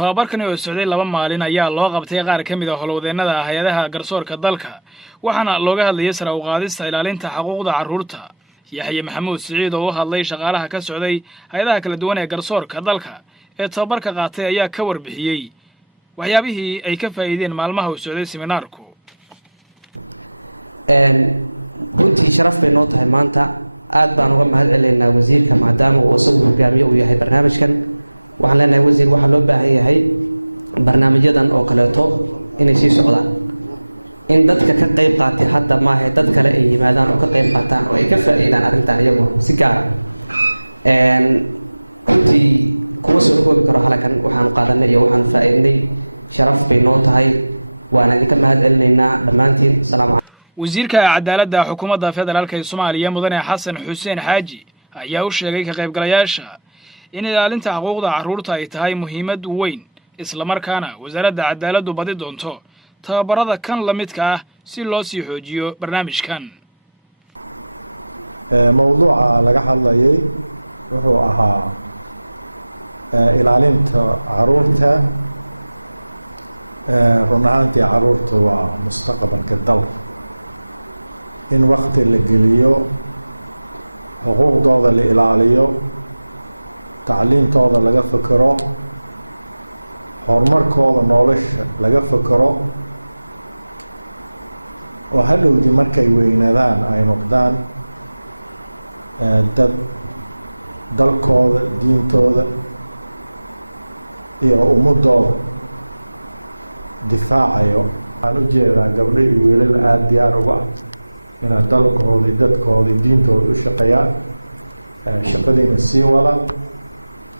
tababarkan oo socday 2 maalin ayaa loo qabtay qaar ka mid ah howlwadeennada hay'adaha garsoorka dalka waxaana looga hadlayay sare u qaadista ilaalinta xuquuqda carruurta. Yaxye Maxamuud Siciid oo u hadlay shaqaalaha ka socday hay'adaha kala duwan ee garsoorka dalka ee tababarka qaatay ayaa ka warbixiyay waxyaabihii ay ka faa'iideen maalmaha uu socday seminaarku. runtii sharaf bay noo tahay maanta aad baan uga mahad celinaynaa wasiirka maadaama uu isagu hogaamiye u yahay barnaamijkan. waxaan leenahay wasiir waxaa loo baahan yahay barnaamijyadan oo kaleeto inay sii socdaan, in dadka ka qayb qaatay hadda maaha dad kale ay yimaadaan oo ka qayb qaataan oo ay ka faa'iidaan arrintan iyagu si gaar runtii kuma soo koobi karo halkan waxaanu qaadanay iyo waxaanu faa'iidnay. sharaf bay noo tahay, waana idinka mahad celinaynaa dhammaantiin. salaam wasiirka cadaaladda xukuumadda federaalka ee Soomaaliya mudane Xasan Xuseen Xaaji ayaa u sheegay ka qaybgalayaasha in ilaalinta xuquuqda carruurta ay tahay muhiimad weyn isla markaana wasaaradda cadaaladdu badi doonto tababarada kan la midka ah si loo sii xoojiyo barnaamijkan. mawduuca laga hadlayay wuxuu ahaa ilaalinta carruurta. run ahaantii carruurta waa mustaqbalka dalka, in waqti la geliyo, xuquuqdooda la ilaaliyo, tacliintooda laga fikiro, horumarkooda nolosha laga fikiro, oo hadhowdii markay weynaadaan ay noqdaan dad dalkooda, diintooda iyo ummadooda difaacayo. waxaan u jeedaa gabdho iyo wiilal aada diyaar uga ah inaad dalkooda, dadkooda, diintooda u shaqeeyaan. shaqadiina sii wada,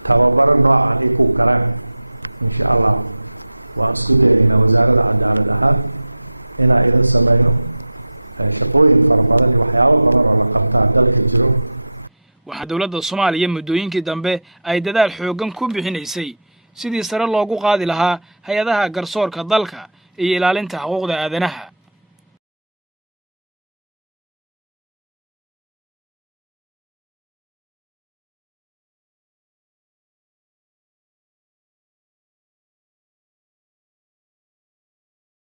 tababaro noocan i ku karaan insha allah waan isku dayaynaa wasaaradda cadaalad ahaan inaan idin sameyno shaqooyin fara badan iyo waxyaabo badan oo la qabtaa dalka jiro. waxaa dowladda Soomaaliya muddooyinkii dambe ay dadaal xooggan ku bixinaysay sidii sare loogu qaadi lahaa hay'adaha garsoorka dalka iyo ilaalinta xuquuqda aadanaha.